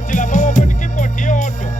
keyboard lapha wabona ikeyboard yodwa.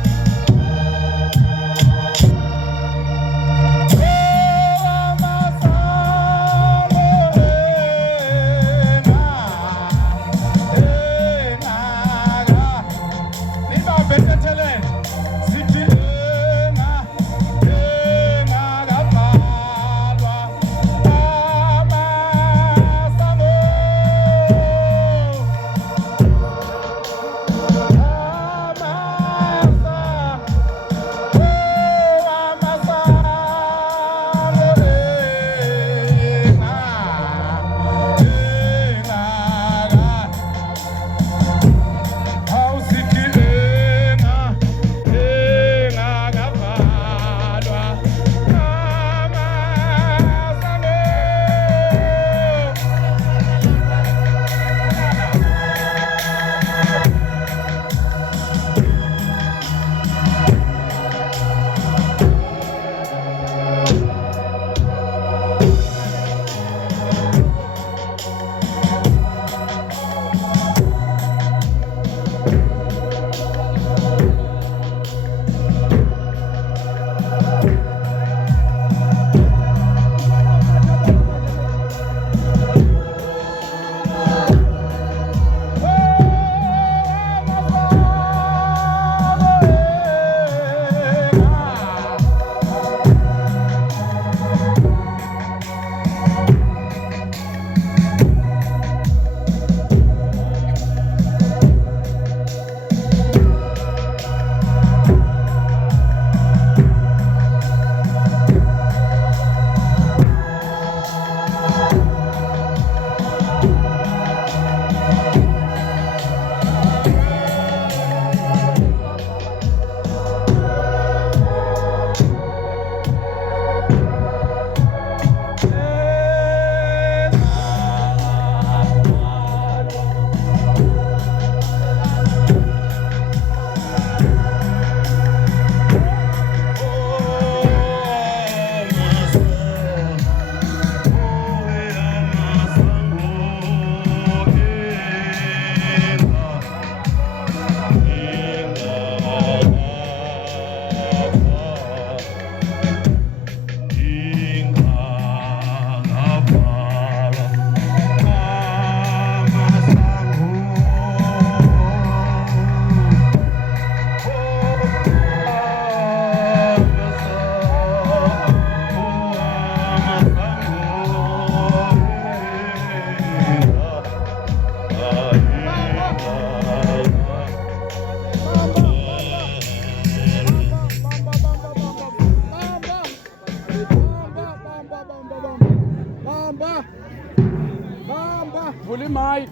Vuli mai.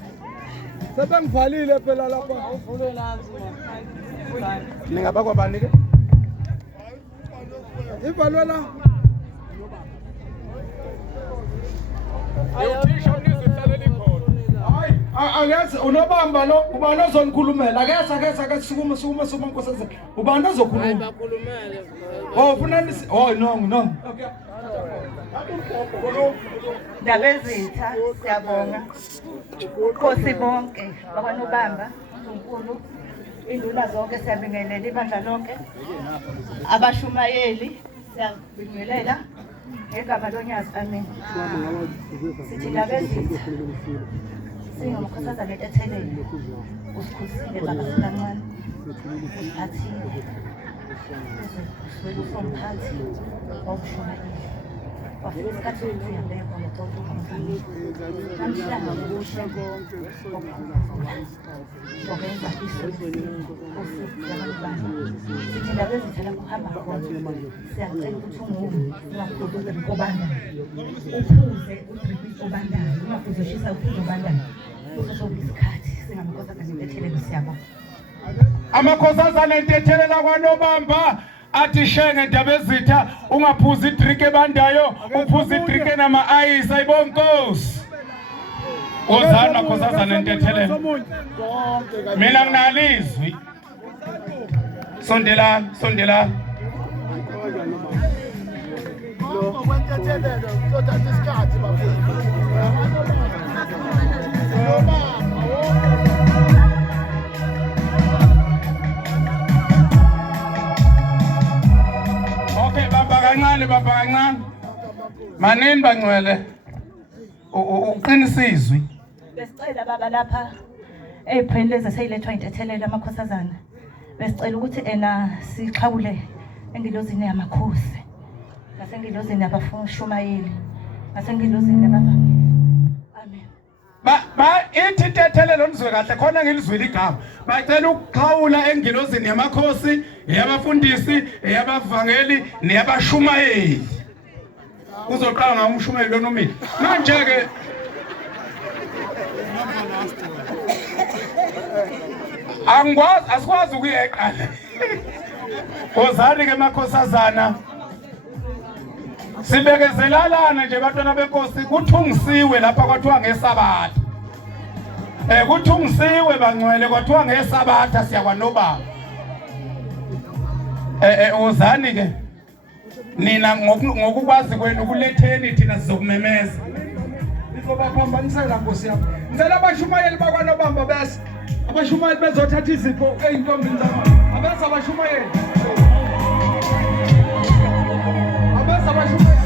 Sebengivalile phela lapha. Awuvule nansi. Ningabakwa bani ke? Ivalwe la. Ayothisha umnizihlale likhona. Hayi, angazi unobamba lo, ubani ozonikhulumela. Akesa sukuma nkosazana. Ubani ozokhuluma? Bakhulumele. Ufuna nisi? No. Okay. Ndabezitha siyabonga Nkosi bonke bakwaNobamba uNkulu induna zonke siyabingelela ibandla lonke abashumayeli siyabingelela ngegama lonyazi amen sithi ndabezitha singumkhosazana ethelele usikhusile baba sikancane usiphathile usomphathi wawushumayeli wafika isikhathi sokuthi uyabekwa ngetoto kamfani namhlanje kusho ngokwenza isizwe sithi ndabezithela kuhamba khona siyacela ukuthi unguwe ungaphuze obandayo uphuze udrip obandayo ungaphuze ushisa uphuze obandayo kuso sonke isikhathi singamkhosazana ethelele siyabonga Amakhosazana entethelele kwaNobamba athi shenge Ndabezitha ungaphuza idrink ebandayo uphuza idrink enama ayisi ayibonkosi ozana khosazana entethelele mina nginalizwi sondelani Ngokwentethelelo kuzothatha isikhathi bafowethu. manini baba kancane. Manini bangcwele. Uqinisizwe. Besicela baba lapha ey'phweni lezi eseyilethwa intethelelo amakhosazana. Besicela ukuthi sixhawule engilozini yamakhosi. Nasengilozini yabashumayeli. Nasengilozini yabavangeli. Amen. Ithi intethelelo nizwe kahle khona ngilizwile igama. Bacela ukuqhawula engilozini yamakhosi, eyabafundisi, eyabavangeli neyabashumayeli. Uzoqala ngumshumayeli lonomile. Manje ke asikwazi ukuyeqala. Ozani ke makhosazana. Sibekezelalana nje bantwana benkosi kuthungisiwe lapha kwathiwa ngeSabatha. Kuthungisiwe bangcwele kwathiwa ngeSabatha siyakwanobaba. Ozani ke nina ngokukwazi kwenu ukuletheni thina sizokumemeza. Ngizobaphambanisela Nkosi yami. Ngicela abashumayeli bakwaNobamba bese. Abashumayeli bezothatha izipho eyintombini zami. Abese abashumayeli. Abese abashumayeli.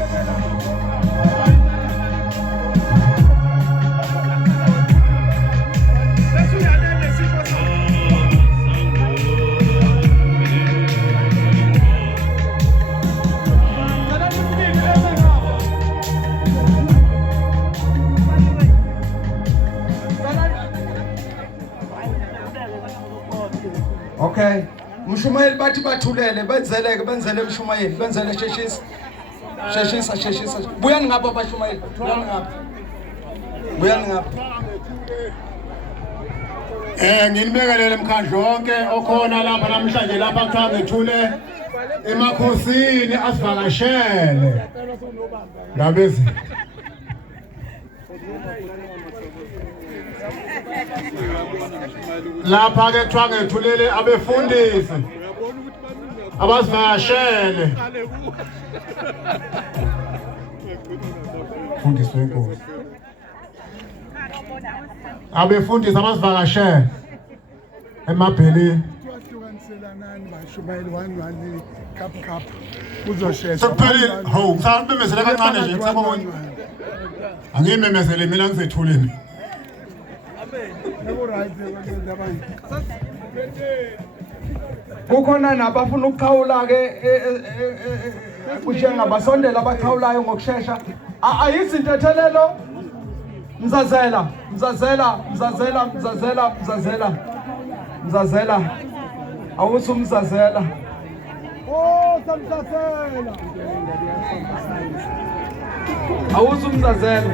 Okay. Mshumayeli bathi bathulele benzeleke benzele mshumayeli benzele sheshisa. Buyani ngapha abashumayeli. Buyani ngapha. Nginibekelele emkhandlo wonke okhona lapha namhlanje lapha kuthiwa ngethule emakhosini asivakashele. Ngabezi. Lapha ke kuthiwa ngethulele abefundisi abasivakashele. Fundisi wenkosi. Abefundisi abasivakashele emabheleni. Sekuphelile. Hawu, mhlawumbe memezela kancane nje ngisabona. Angimemezele mina ngizethule mina. Kukhona nabafuna ukuqhawula ke kushenga abaqhawulayo ngokusheshsha. Ayizintethelelo. Mzazela. Awuthi umzazela. Samzazela. Awuthi umzazela.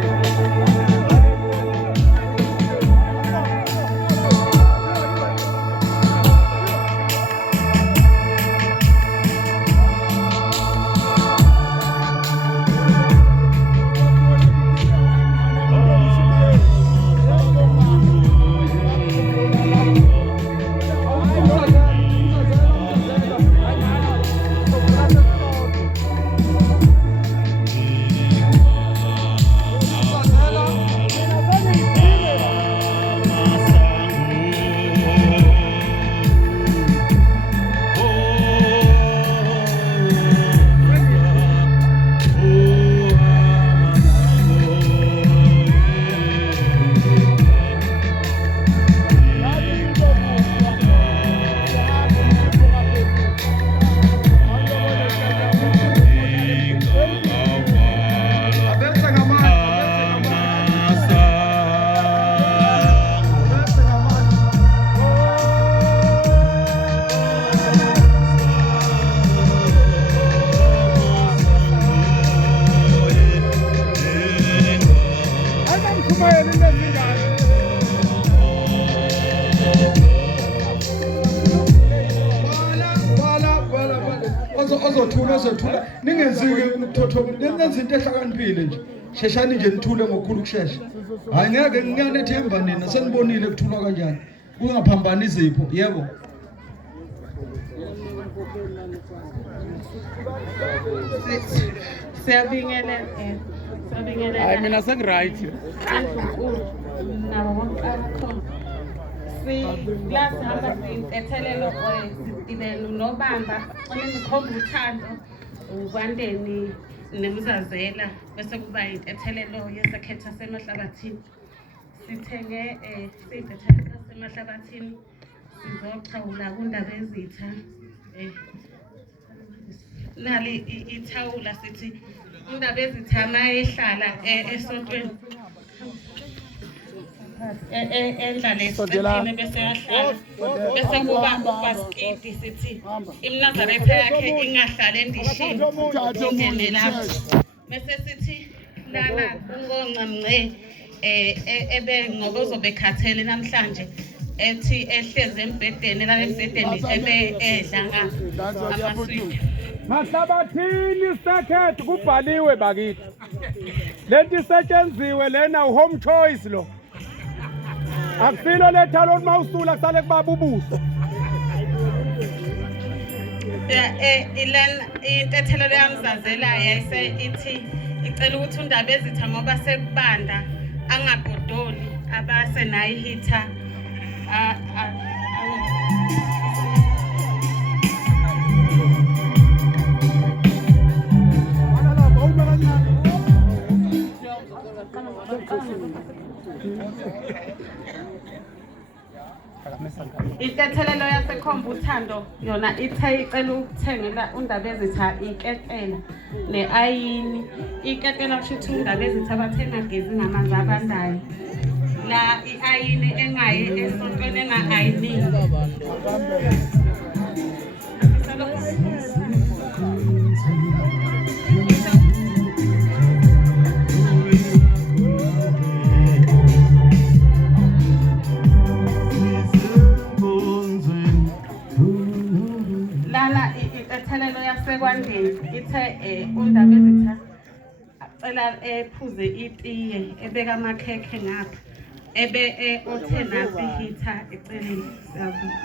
Ozothula ningenzike ukuthothoba nenze into ehlakaniphile nje sheshani nje nithule ngokukhulu ukusheshsha hayi ngeke ngiyanethemba nina senibonile ukuthula kanjani kungaphambani izipho yebo siyabingelela hayi mina sengiright nabo bonke abakhona sihamba sintethelelo sidibele nobamba xana nikhomba uthando ukwandeni nemzazela bese kuba intethelelo yesakhetha semahlabathini. Sithenge siyintethelelo semahlabathini sizoxhawula kundaba ezitha nali ithawula sithi indaba ezitha mayehlala esontweni endlala esiqethini bese yahlala bese kuba ubhaskidi sithi imnazaretha yakhe ingahlala endishini ingene lapho bese sithi lana ungonqamnce ebe ngoba uzobe khathele namhlanje ethi ehleze embhedeni la embhedeni ebe edla ngamaswidi Mahlabathini sakhethu kubhaliwe bakithi. Lento isetshenziwe lena home choice lo. Akusilo letha lo mawusula kusale kubaba ubuso. Ilen intethelelo yamzazela yayise ithi icela ukuthi undaba ezitha ngoba sekubanda angagodoli abase nayi hitha intethelelo yasekhomba uthando yona ithe icela ukuthengela undaba ezitha iketela neayini iketela kushuthi undaba ezitha bathenga gezi ngamanzi abandayo la iayini engayi esontweni enga-ayini intethelelo yasekwandeni ithe undaba ezitha acela ephuze itiye ebeka amakhekhe ngapha ebe othe nasi hitha eceleni siyabonga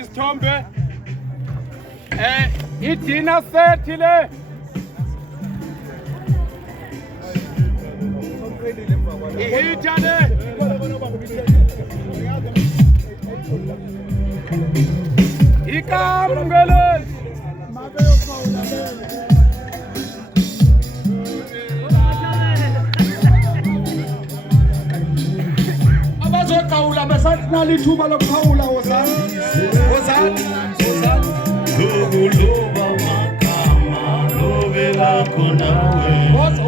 Isithombe idina sethi le ihitha le ikamngele abazoqhawula besathi nalithuba lokuqhawula wozani lokuloba magama lobela khona wena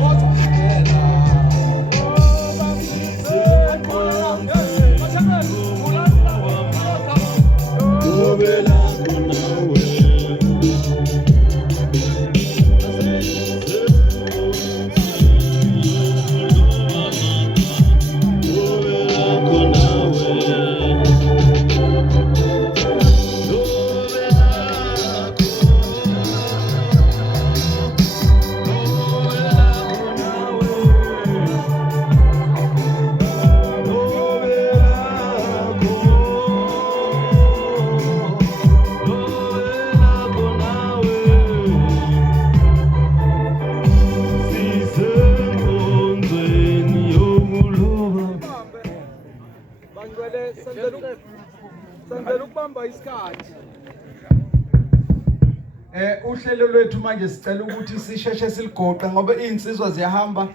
uhlelo lwethu manje sicela ukuthi sisheshe siligoqe ngoba insizwa ziyahamba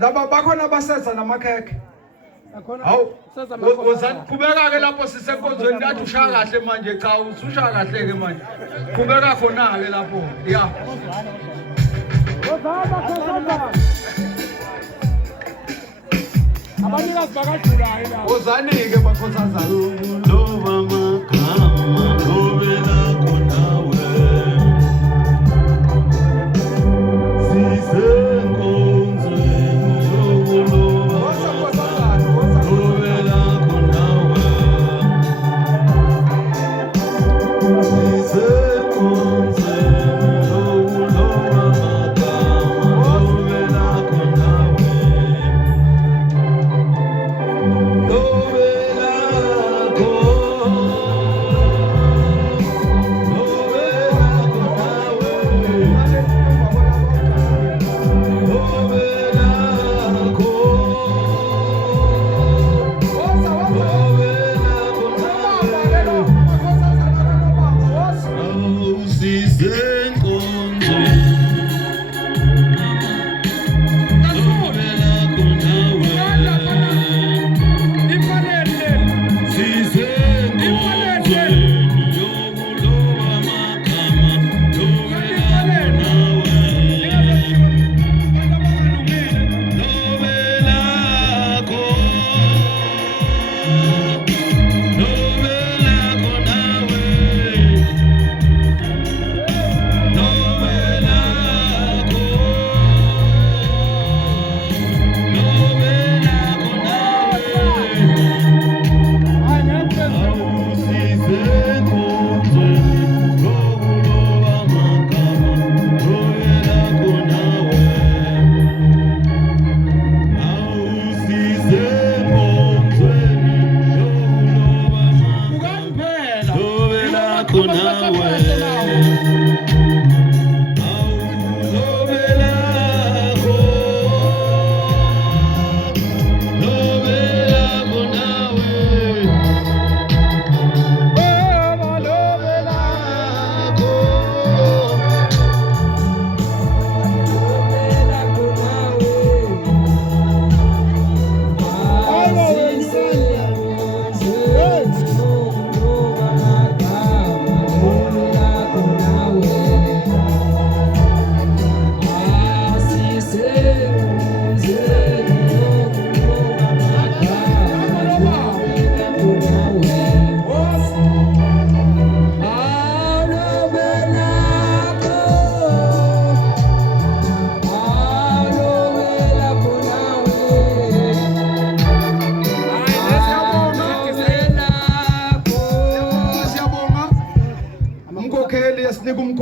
laba bakhona basenza namakhekhe hawu wozani qhubeka ke lapho sisenkonzweni kathi ushaya kahle manje cha usushaya kahle ke manje qhubeka khona ke lapho ya abanikazi bakajulayi la wozani ke bakhosazana loba magama lobela khona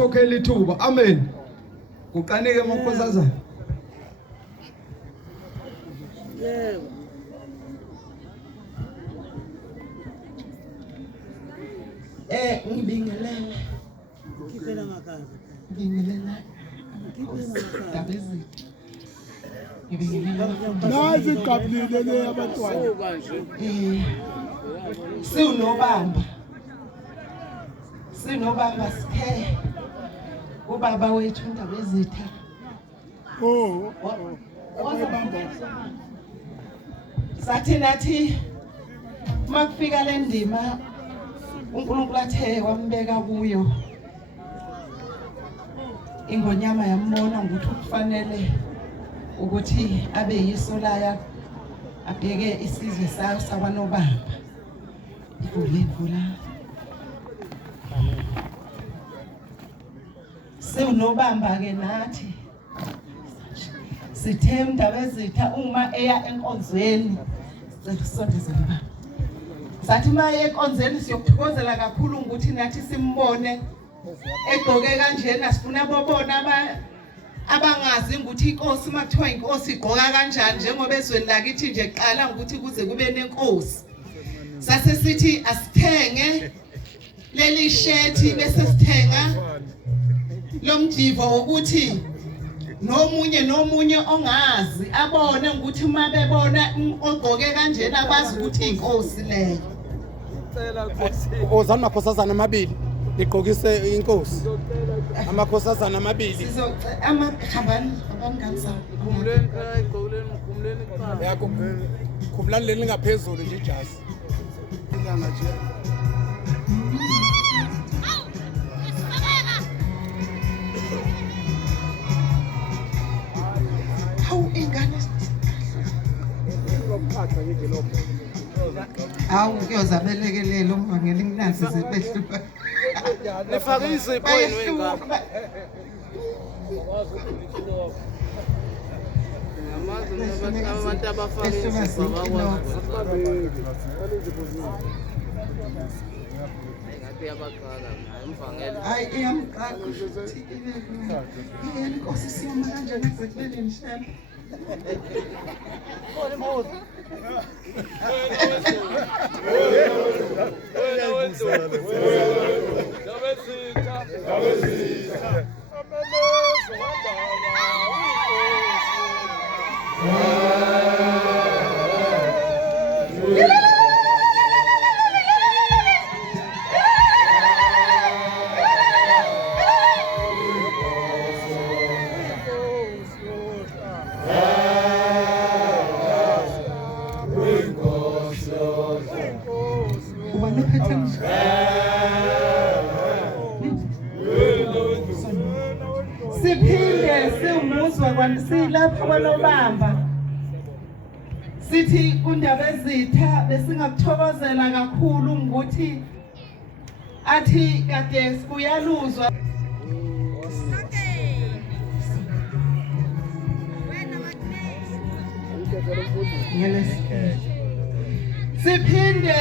ukhokhela ithuba. Amen. Uqanike makhosazana. Yebo. Ngibingelele. Ngikela ngakazi. Ngibingelela. Ngabezi. Ngibingelela. Nazi iqaphile le abantwana. Sinobamba sithe ubaba wethu Ndabezitha. Oh. Sathi nathi makufika le ndima uNkulunkulu athe wambeka kuyo. Ingonyama yambona ukuthi kufanele ukuthi abe yisolaya abheke isizwe sayo sakwaNobamba. Ivula. Sinobamba ke nathi. Sithe Ndabezitha uma eya enkonzweni sisondezele baba. Sathi maye enkonzweni siyokuthokozela kakhulu ukuthi nathi simbone egqoke kanjena sifuna bobona abangazi ukuthi inkosi makuthiwa inkosi igqoka kanjani njengoba ezweni lakithi nje qala ukuthi kuze kube nenkosi. Sase sithi asithenge leli shirt bese sithenga lomjivo ukuthi nomunye ongazi abone ukuthi uma bebona ogqoke kanjena abazi ukuthi inkosi leyo. Ozana amakhosazana amabili liqhokise inkosi. Amakhosazana amabili. Amagabani abangaza. Khumbulani leli ngaphezulu nje ijazi. Ilanga nje. Ingane hawu kuyozabelekelela umvangeli ingazi zebehluka nifake izipho yenu ingane abantu abafake izipho bakwazi hayi iyamqala ukuthi inkosi siyoma kanjani sekubeleni shela siphinde siwumuzwa kwansilapha kwaNobamba sithi kuNdabezitha besingakuthokozela kakhulu ukuthi athi kade kuyaluzwa siphinde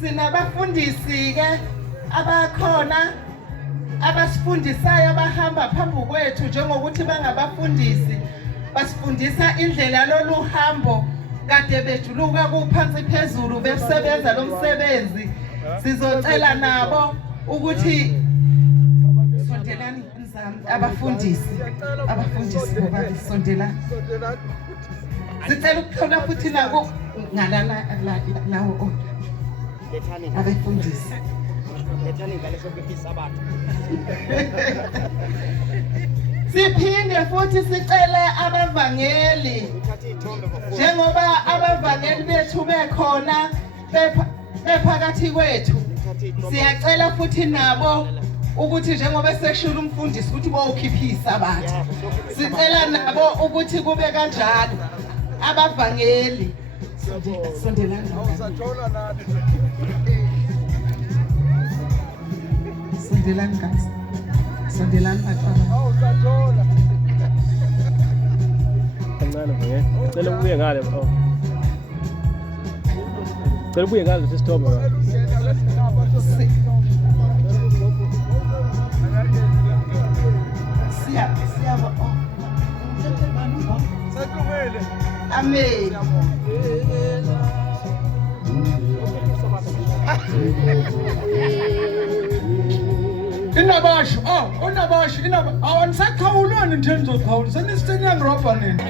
sinabafundisi ke abakhona abasifundisayo abahamba phambi kwethu njengokuthi bangabafundisi basifundisa indlela loluhambo kade bejuluka kuphansi phezulu besebenza lomsebenzi sizocela nabo ukuthi sondelani abafundisi ngoba sondela sicela ukuthola futhi nako ngalana lawo abafundisi siphinde futhi sicele abavangeli njengoba abavangeli bethu bekhona bephakathi kwethu siyacela futhi nabo ukuthi njengoba seshula umfundisi ukuthi bowukhiphisa abantu sicela nabo ukuthi kube kanjalo abavangeli sondelana sondelani guys sondelani bafana kancane mfowethu cela ubuye ngale bro cela ubuye ngale sisithombe Amen. Inabasho, unabasho, awanisakhawulweni in terms of khawula. Senisitenya ngrobha nini.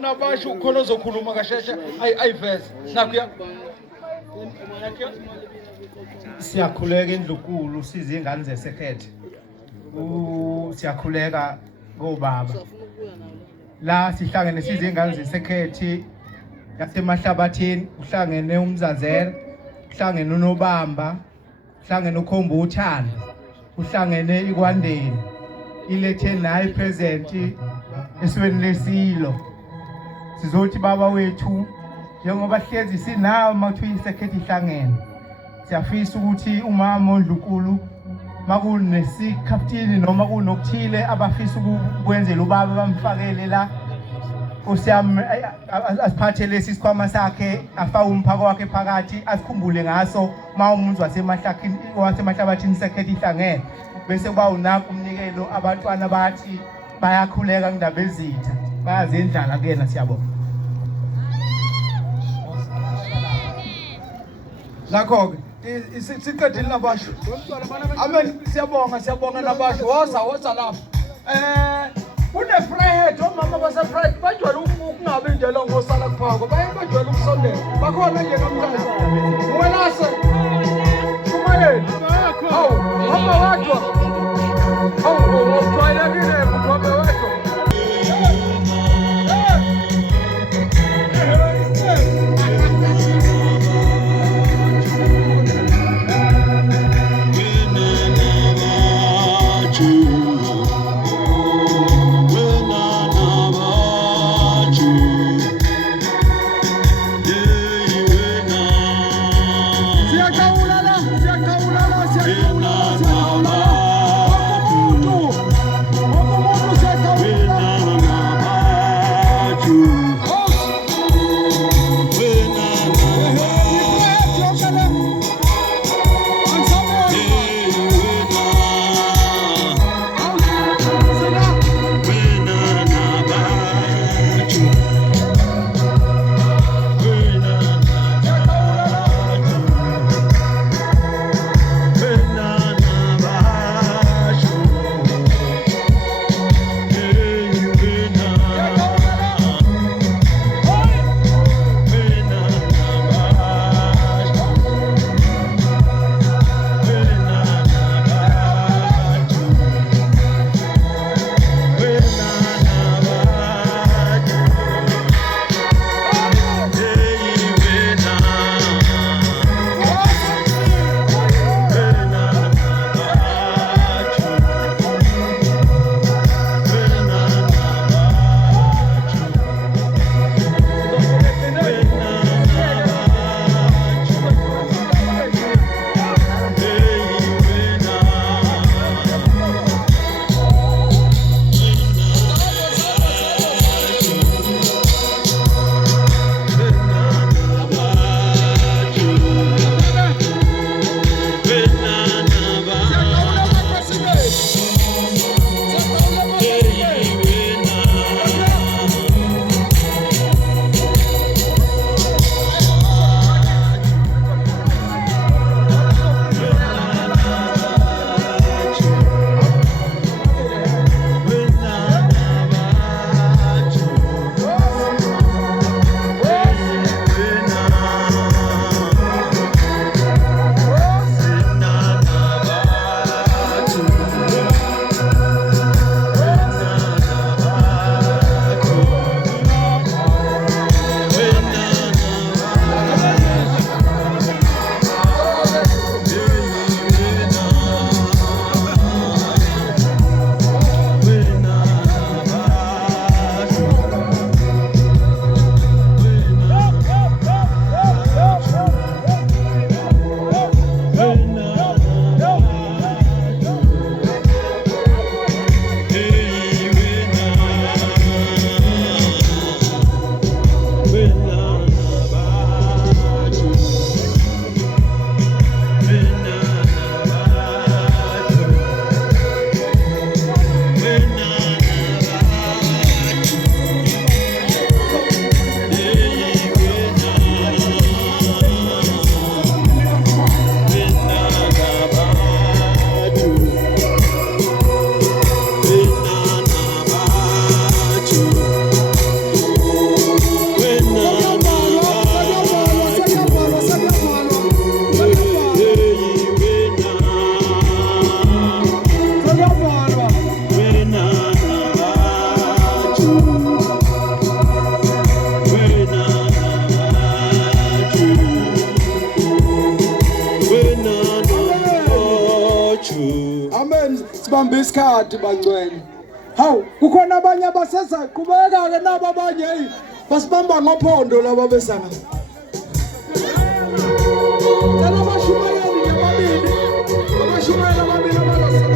Nabasho khona zokhuluma kasheshe ayiveze nakuya Siyakhuleka indlukulu size ingane zesekhethe. Siyakhuleka ngobaba. La sihlangene size ingane zesekhethe yasemahlabathini, uhlangene umzanzela, uhlangene uNobamba, uhlangene ukhomba uthando, uhlangene ikwandeni. Ilethe nayi present esweni lesilo. Sizothi baba wethu njengoba hlezi sinawo makuthiwa isekhethe ihlangene. Siyafisa ukuthi umama oNdlunkulu makunesikhaftini noma kunokuthile abafisa ukwenzela ubaba bamfakele la usiyami asiphathele isikhwama sakhe afaka umphako wakhe phakathi asikhumbule ngaso mawumuntu wasemahlabathini isekhethe ihlangene bese kuba unakho umnikelo abantwana bathi bayakhuleka indaba ezitha bayazendlala kuyena siyabonga. Lakho ke siqedile nabasho. Amen siyabonga nabasho. Woza lapha. Une Freiheit omama base Freiheit bajwayele ukungabe njalo ngosala kuphako. Bajwayele ukusondela. Bakhona nje namhlanje. Welase. Kumayeni. Hawu, hamba wadwa. Hawu, ujwayelekile kuhamba wadwa. Nah. Amen. Sibambe isikhathi bangcwele. Hawu, kukhona abanye abaseza qhubeka ke nabo abanye basibamba ngophondo laba besana. Kana bashumayeli ababili. Abashumayeli ababili abasana.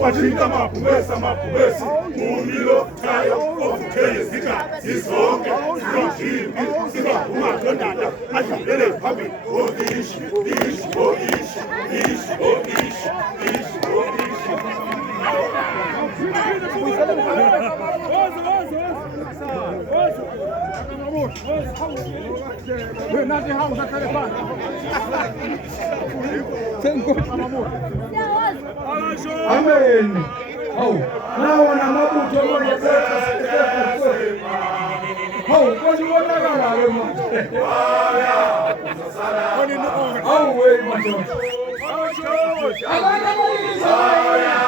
Wajinga mapumesa Mumilo tayo Okeye zika Zizonge Zizonjimbi Ziba umakondana Ajambele papi Ishi Amen. Oh, now na mabuto moja oh, kwani wanagala leo. Oh, we moto. Abana maliza.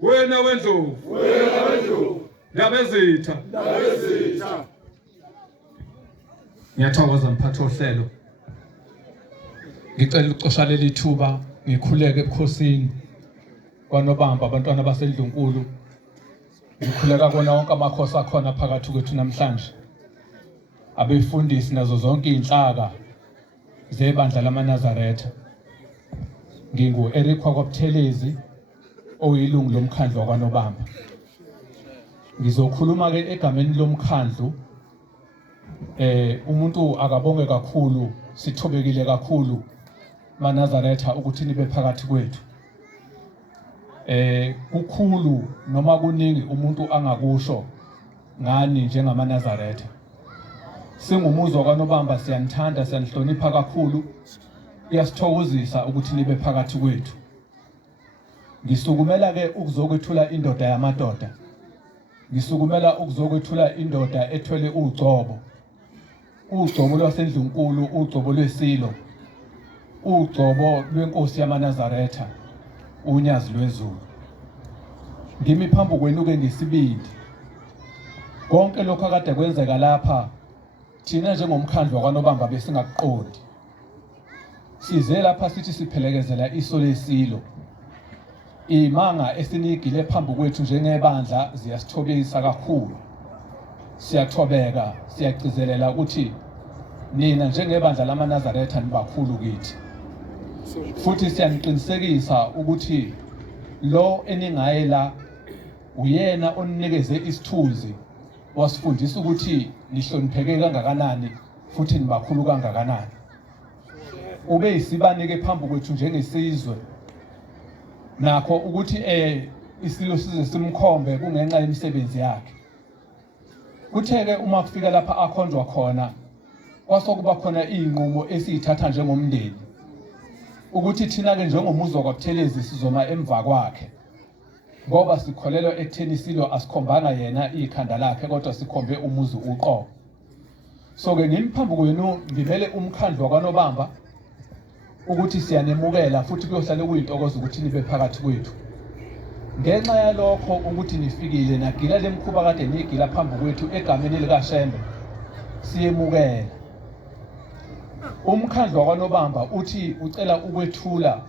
Wena wendlovu labezitha. Ngiyathokoza mphathi ohlelo. Ngicela ucosha leli thuba ngikhuleke ebukhosini kwaNobamba abantwana baseNdlunkulu. Ngikhuleka kona wonke amakhosi akhona phakathi kwethu namhlanje. Abefundisi nazo zonke inhlaka zebandla lamaNazaretha. Ngingu Eric Kwakobuthelezi oyilungu lomkhandlu wakwaNobamba. Ngizokhuluma ke egameni lomkhandlu. Umuntu akabonge kakhulu, sithobekile kakhulu maNazaretha ukuthi nibe phakathi kwethu. Kukhulu noma kuningi umuntu angakusho ngani njengamaNazaretha. Singumuzi wakwaNobamba, siyanithanda, siyanihlonipha kakhulu. Iyasithokozisa ukuthi nibe phakathi kwethu. Ngisukumela ke ukuzokwethula indoda yamadoda. Ngisukumela ukuzokwethula indoda ethwele ugcobo. Ugcobo lwaseNdlunkulu, ugcobo lwesilo. Ugcobo lwenkosi yamaNazaretha, unyazi lwezulu. Ngimi phambi kwenu ke ngesibindi. Konke lokho akade kwenzeka lapha thina njengomkhandlu wakwaNobamba besingakuqondi. Size lapha sithi siphelekezela iso lesilo. Imanga esinigile phambi kwethu njengebandla ziyasithobisa kakhulu. Siyathobeka, siyagcizelela ukuthi nina njengebandla lamaNazaretha nibakhulu kithi. Futhi siyaniqinisekisa ukuthi lo eningaye la uyena oninikeze isithunzi wasifundisa ukuthi nihlonipheke kangakanani futhi nibakhulu kangakanani. Ube isibani ke phambi kwethu njengesizwe nakho ukuthi isilo size simkhombe kungenxa yemisebenzi yakhe. Kutheke uma kufika lapha akhonjwa khona kwasokuba khona izinqumo esizithatha njengomndeni ukuthi thina ke njengomuzi wakwaButhelezi sizoma emva kwakhe, ngoba sikholelwa ekutheni isilo asikhombanga yena ikhanda lakhe kodwa sikhombe umuzi uqobo. So ke ngimi phambi kwenu ngivele umkhandlu wakwaNobamba ukuthi siyanemukela futhi kuyohlala kuyintokozo ukuthi nibe phakathi kwethu. Ngenxa yalokho ukuthi nifikile nagila lemkhuba kade nigila phambi kwethu egameni likaShembe, siyemukela. Umkhandlu wakwaNobamba uthi ucela ukwethula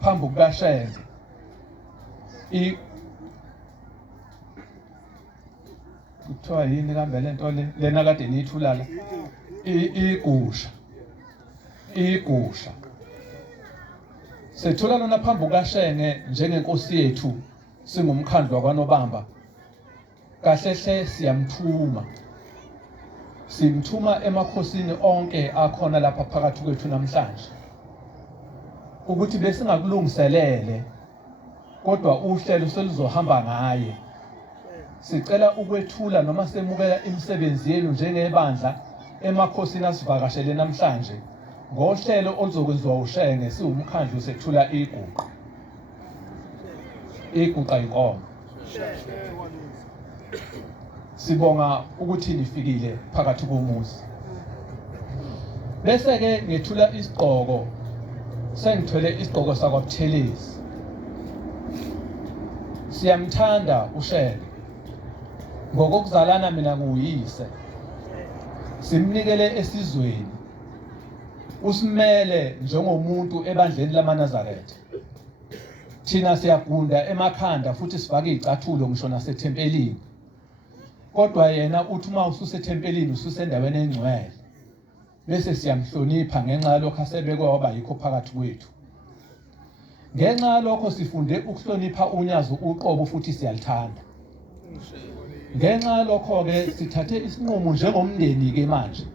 phambi kukaShembe kuthiwa yini kambe lento lena kade niyithula la igusha. Sethula lona phambi kukaShenge njengenkosi yethu singumkhandlu wakwaNobamba. Kahlehle siyamthuma. Simthuma emakhosini onke akhona lapha phakathi kwethu namhlanje. ukuthi besingakulungiselele kodwa uhlelo seluzohamba ngaye. Sicela ukwethula noma semukela imisebenzi yenu njengebandla emakhosini asivakashele namhlanje ngohlelo oluzokwenziwa uShenge siwumkhandlu sethula iguqa inkomo. Sibonga ukuthi nifikile phakathi komuzi. Bese ke ngethula isigqoko, sengithwele isigqoko sakwaButhelezi. Siyamthanda uShenge. Ngokuzalana mina nguyise. Simnikele esizweni. Usimele njengomuntu ebandleni lamaNazaretha. Thina siyagunda emakhanda futhi sifake izicathulo ngisho nasethempelini. Kodwa yena uthi uma ususethempelini ususendaweni engcwele. Bese siyamhlonipha ngenxa yalokho asebekwe waba yikho phakathi kwethu. Ngenxa yalokho sifunde ukuhlonipha unyazo uqobo futhi siyalithanda. Ngenxa yalokho ke sithathe isinqumo njengomndeni ke manje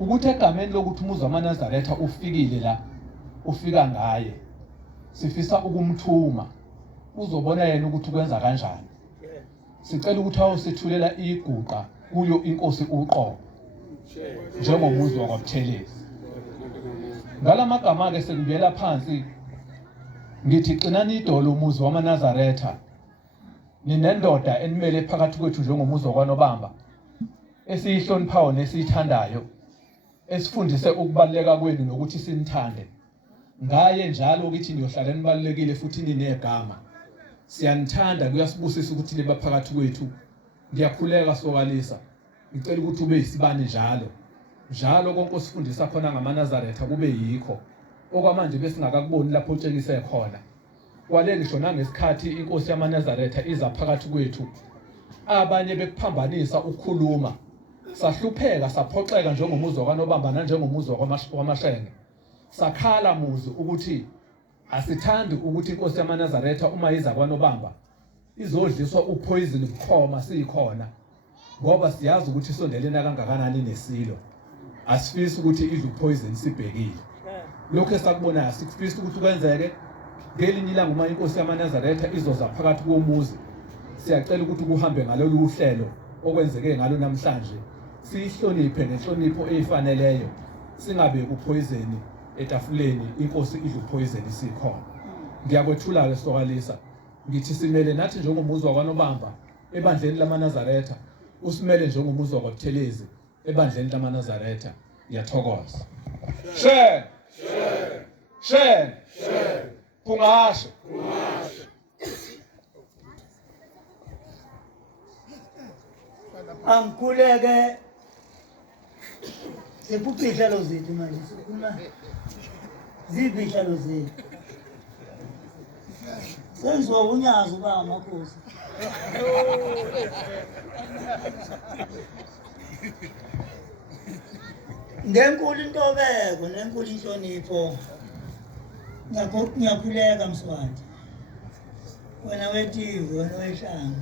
ukuthi egameni lokuthi umuzi wamaNazaretha ufikile la ufika ngaye. Sifisa ukumthuma uzobona yena ukuthi ukwenza kanjani. Sicela ukuthi awusethulela iguqa kuyo inkosi uqobo njengomuzi wakwaButhelezi. Ngalamagama ke sekubuyela phansi ngithi qinani idolo umuzi wamaNazaretha. Ninendoda enimele phakathi kwethu njengomuzi wakwaNobamba esiyihloniphayo nesiyithandayo, esifundise ukubaleka kwenu nokuthi sinithande. Ngaye njalo ukuthi niyohlala nibalekile futhi ninegama. Siyanithanda kuyasibusisa ukuthi liba phakathi kwethu. Ngiyakhuleka sokalisa. Ngicela ukuthi ube isibani njalo konke osifundisa khona ngamaNazaretha kube yikho. Okwamanje besingakakuboni lapho utshengise khona. Kwale ngisho nangesikhathi inkosi yamaNazaretha iza phakathi kwethu. Abanye bekuphambanisa ukukhuluma. Sahlupheka saphoxeka njengomuzi wakwaNobamba nanjengomuzi wamaShenge. Sakhala muzi ukuthi asithandi ukuthi inkosi yamaNazaretha uma iza kwaNobamba izodliswa upoison bukhoma sikhona. Ngoba siyazi ukuthi isondelena kangakanani nesilo. Asifisi ukuthi idle upoison sibhekile. Lokho esakubona sikufisa ukuthi kwenzeke ngelinye ilanga uma inkosi yamaNazaretha izoza phakathi komuzi. Siyacela ukuthi kuhambe ngalolu uhlelo okwenzeke ngalo namhlanje. Sihloniphe nenhlonipho ezifaneleyo. Singabe kupoison etafuleni inkosi idle upoison sikhona. Ngiyakwethula ke sokalisa. Ngithi simele nathi njengomuzi wakwaNobamba ebandleni lamaNazaretha. Usimele njengomuzi wakwaButhelezi ebandleni lamaNazaretha. Ngiyathokoza. Shenge. Kungasho. Angikhuleke sephuphishalo zethu manje sikhuluma zibishalo zethu senziwa unyazo ba amakhosi ngenkulu intobeko nenkulu inhlonipho ngiyakhuleka Mswati wena weTV wena weShanga.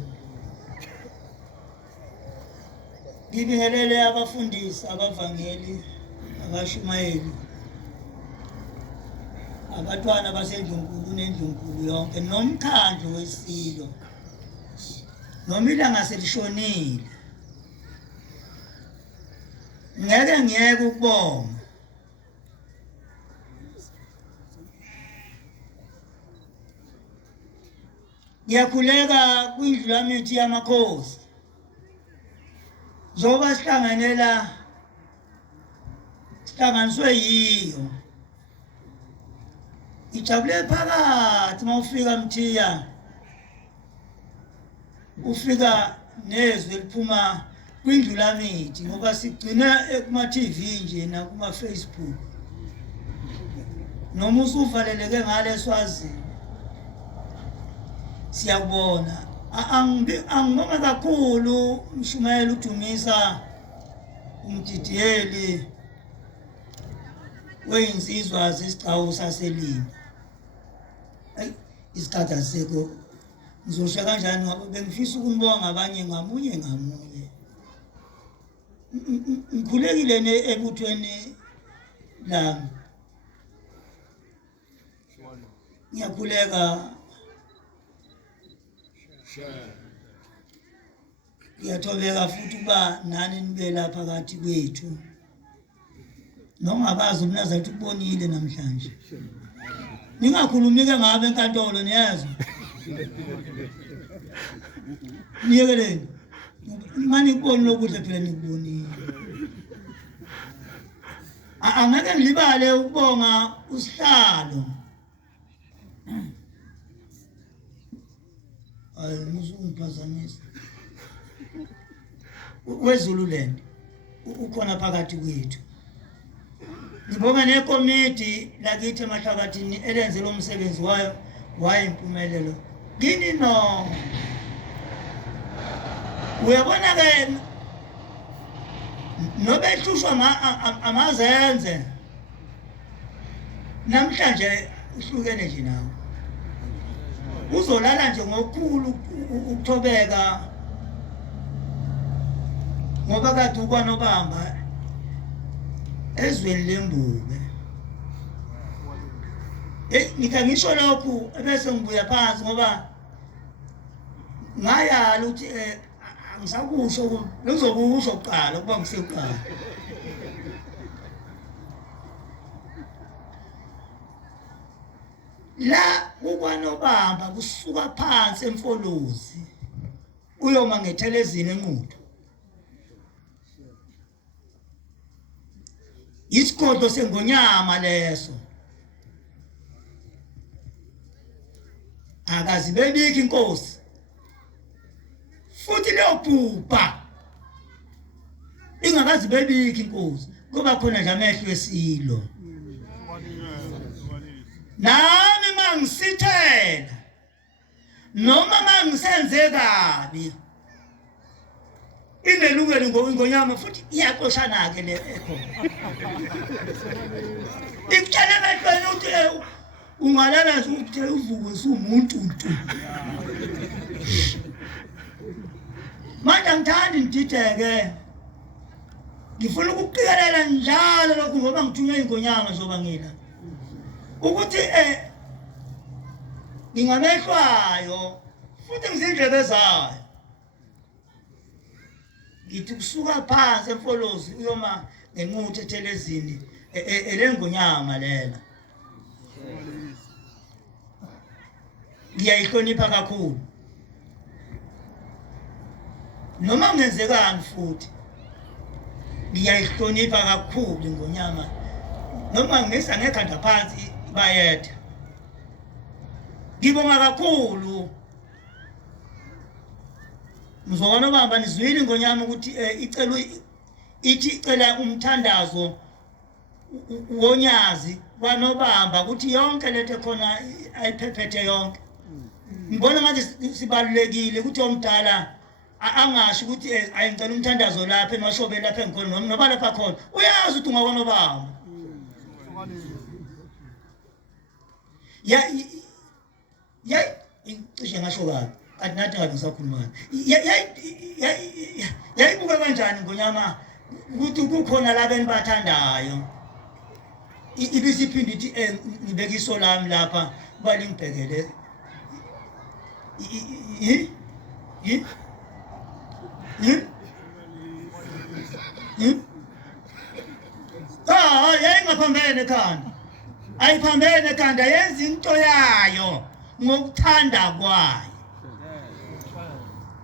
Ngibingelele abafundisi abavangeli abashumayeli abatwana basendlunkulu nendlunkulu yonke nomkhandlu wesilo noma ilanga selishonile. Ngiyeke ukubonga ngiyakhuleka kwindlu yamithi yamakhosi njengoba sihlanganiswe yiyo. Ijabule phakathi mawufika Mthiya ufika nezwi eliphuma kwindlu lamithi ngoba sigcina kuma TV nje na kuma Facebook noma usuvaleleke ngale swazi. Siyabona angibonga kakhulu Mshumayeli uDumisa umdidiyeli weinsizwa zesicawu saselini. Isikhathi asekho ngizosho kanjani ngoba bengifisa ukunibonga abanye ngamunye. Ngikhulekile ebuthweni lami Ngiyakhuleka. Ngiyathobeka futhi ukuba nani nibe lapha phakathi kwethu. Noma abazi umnazathi ukubonile namhlanje. Ningakhulumi ke ngabe enkantolo niyazwa. Niyekeleni. Mani kubona lokudla phela nikubonile. Angeke ngilibale ukubonga usihlalo. Ay musungiphazamisa. WeZululand ukhona phakathi kwethu. Ngibonga nekomiti lakithi emahlakathini elenze lo msebenzi wayo impumelelo. Kini no. Uyabona ke nobehlushwa amazenze. Namhlanje uhlukene nje nawe. Uzolala nje ngokukhulu ukuthobeka ngoba kade ukwanobamba ezweni lembube. Ngisho lokhu bese ngibuya phansi ngoba ngayala ukuthi angisakusho ngizokusho kuqala kuba ngiseqala. La ukwanobamba kusuka phansi emfolozi uyoma ngethelezini enqudo. Isigodlo sengonyama leso. Akazibeliki inkosi. Futhi leyo bhubha ingakazibeliki inkosi kuba khona nje amehlo esilo. Nami mangisithela noma mangisenze kabi inelungelo ngonyama futhi iyaxoshana ke le ekhona. Ikutshela abantu ukuthi ungalala nje ukuthi uvuke usumuntu ntu. Manje ngithanda indideke. Ngifuna ukuqikelela njalo lokhu ngoba ngithunywe ingonyama zoba ngila. Ukuthi ngingamehlwayo futhi ngizindlebe zayo. Ngithi kusuka phansi emfolozi uyoma ngenquthe ethelezini elengonyama lela. Ngiyayihlonipha kakhulu. Noma ngenzekani futhi ngiyayihlonipha kakhulu ingonyama. Noma ngisa ngekhanda phansi bayetha. Ngibonga kakhulu. Mzokwana baba nizwile ingonyama ukuthi icela umthandazo wonyazi kwanobamba ukuthi yonke lethe khona ayiphephethe yonke. Ngibona ngathi sibalulekile ukuthi omdala angasho ukuthi ayicela umthandazo lapha emashobeni lapha engikhona noma lapha khona uyazi ukuthi ungakona baba. Cishe ngasho kabi kanti nathi ngabe ngisakhuluma. Yayibuka kanjani ngonyama ukuthi kukhona labeni bathandayo. Ibisiphindi ithi ngibeka iso lami lapha kuba lingibhekele. Yayiphambene ekhanda. Ayiphambene ekhanda yenza into yayo ngokuthanda kwayo.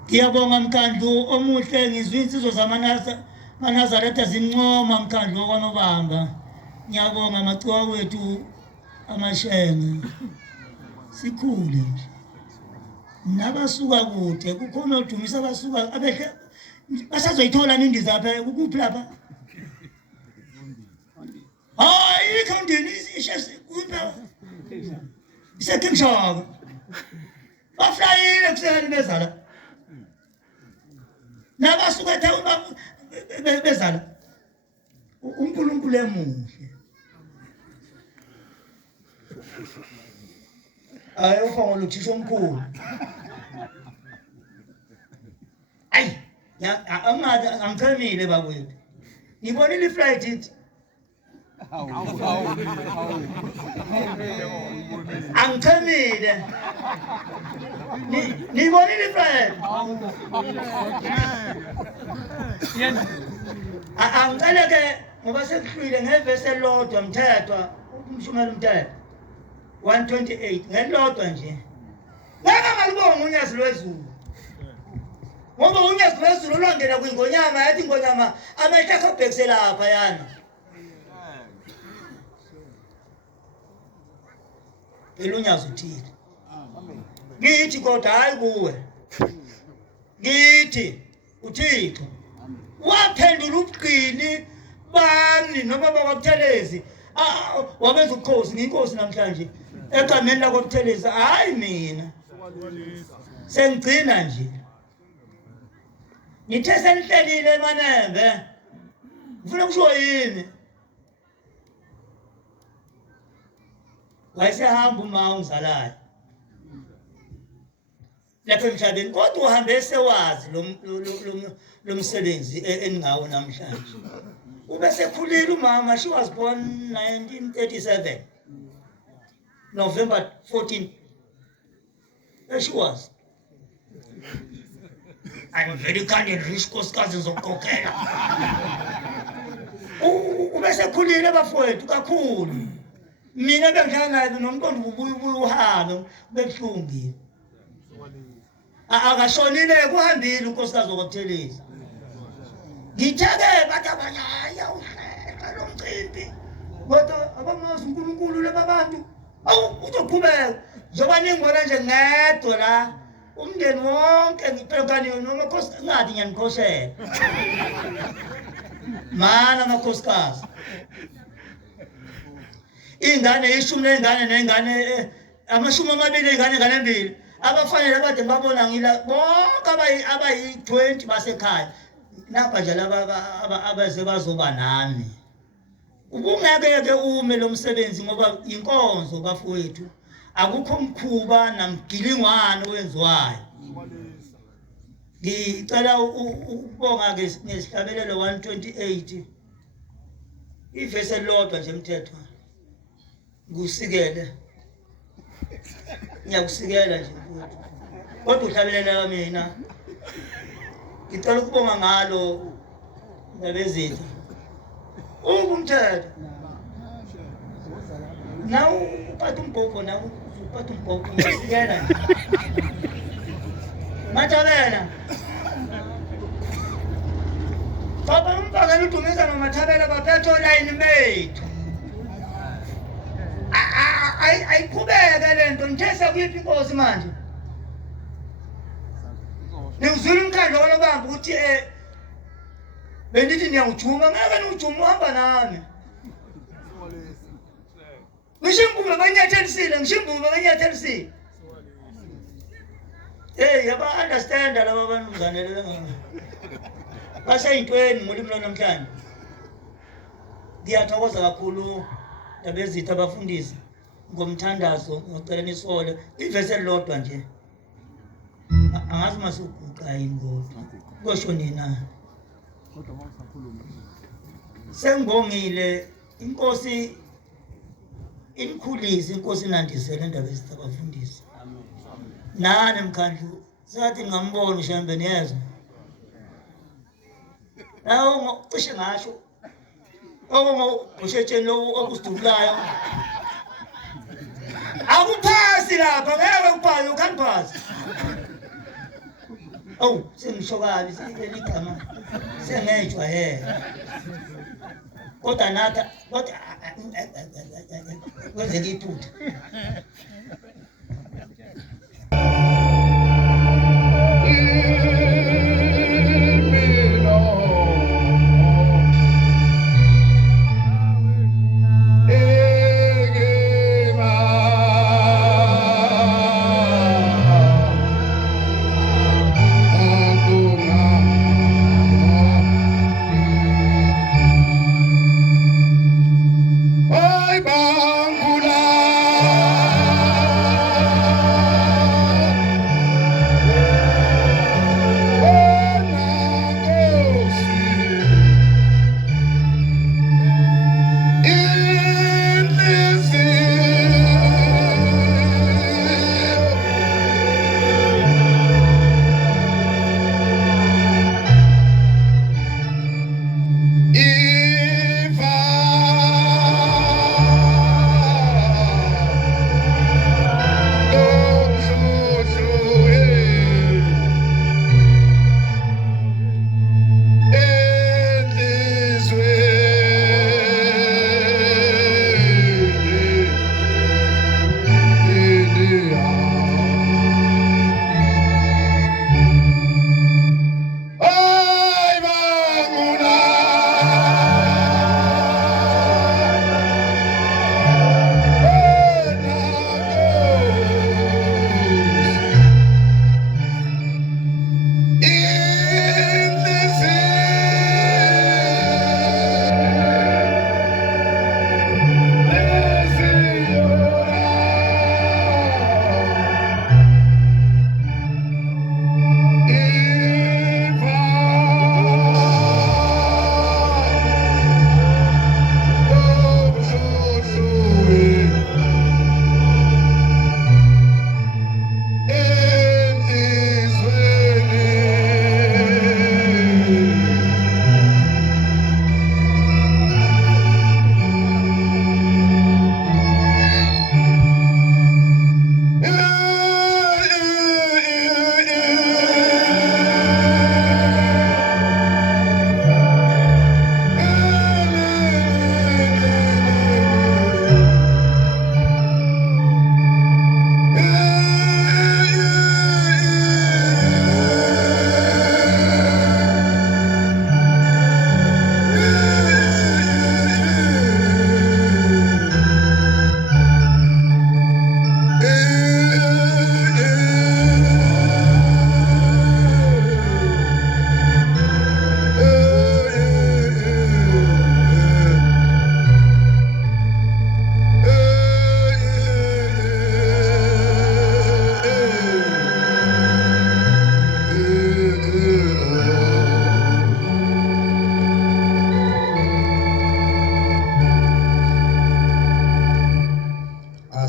Ngiyabonga mkhandlu omuhle ngizwe insizwa zamaNazaretha zincoma mkhandlu okwanobamba. Ngiyabonga amacwa wethu amashenge. Sikhule nje. Nabasuka kude kukhona odumisa abasuka abehle basazoyithola nindiza lapha kuphi lapha. Hayi ikhondeni ishese kupha. Isekhimshaka. Baflayile kuseni bezala. Nabasuka ethawu bezala. uNkulunkulu emuhle. Ayo ufanga uthisha omkhulu. Ayi, angichamile bakwethu. Ngibonile iflight ithi. Angichemile. Nibonile friend. Angicela ke ngoba sekuhlwile ngevesi elodwa mthethwa umshumela umthetho 128 ngelodwa nje. Ngeke ngalibonga unyazi lwezulu. Ngoba unyazi lwezulu lwangena kwingonyama yathi ingonyama amehla akabhekise lapha yana. Elunyazi uthile. Ngithi kodwa hayi kuwe. Ngithi uThixo waphendula ubuqili bami noma bakwaButhelezi. Wabenza ukukhosi ngiyinkosi namhlanje egameni lakwaButhelezi hayi mina. Sengigcina nje. Ngithe senihlelile eManembe. Ngifuna ukusho yini? Wayesehamba uma ungizalayo. Lapha emhlabeni kodwa uhambe sewazi lo msebenzi engawo namhlanje. Ube sekhulile umama, she was born 1937. November 14. There she was. I'm very kind and rich nkosikazi ngizokukhokhela. Ube sekhulile bafowethu kakhulu. Mina bengihlala naye nomqondo ubuye uhambe bebuhlungu. Akashonile kuhambile unkosikazi wakwaButhelezi. Ngitheke bathi abanye haya uhleka lo mcimbi. Kodwa abamazi uNkulunkulu labantu. Uzoqhubeka. Njoba ningibona nje ngedwa la. Umndeni wonke ngiphelokani noma nkosikazi ngathi ngiyanikhoshela. Mana makhosikazi. Ingane ishumi nengane amashumi amabili ingane embili. Abafanele abade babona ngila bonke abayi-20 basekhaya. Napha nje laba abaze bazoba nami. Ubungeke ume lo msebenzi ngoba inkonzo bafowethu. Akukho mkhuba namgilingwane owenziwayo. Ngicela ukubonga ke ngesihlabelelo 128. Ivesi elodwa nje mthethwa. Ngusikele. Ngiyakusikela nje mfowethu. Kodwa uhlabelela mina. Ngicela ukubonga ngalo ndabezitha. Umthetho. Nawu uphatha umbhobho nawu uphatha umbhobho ngiyasikela. Mathabela. Baba umfakela udumisa nomathabela baphethe line methu. Ayiqhubeke lento ngithesa kuyiphi inkosi manje. Ngizula umkhandlo wabamba ukuthi bendithi ngiyawujuma ngeke ngiwujuma uhamba nami. Ngishimbume banyathelisile ngishimbume banyathelisile. Yaba understand laba bantu mzanele ngani. Basayintweni ngolimi namhlanje. Ngiyathokoza kakhulu ndabezitha abafundisi ngomthandazo ngicela nisole ivesi elodwa nje. Angazi masukuqa ingodwa. Kusho nina. Sengibongile inkosi inkhulisi inkosi inandisele ndabezitha abafundisi. Nani mkhandlu sathi ngambona uShembe niyezwa. Nawo cishe ngasho. Ushetsheni lo okusidulayo. Akuphasi lapha ngeke uphase ukangiphasi. Sengisho kabi sileli igama. Sengejwayele. Kodwa natha kodwa kwenzeke iphutha. Bye bye.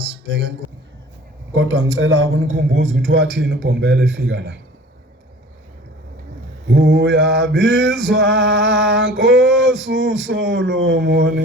asibheke kodwa ngicela ukunikhumbuza ukuthi wathini uBhombele efika la. Uyabizwa Nkosi Solomon,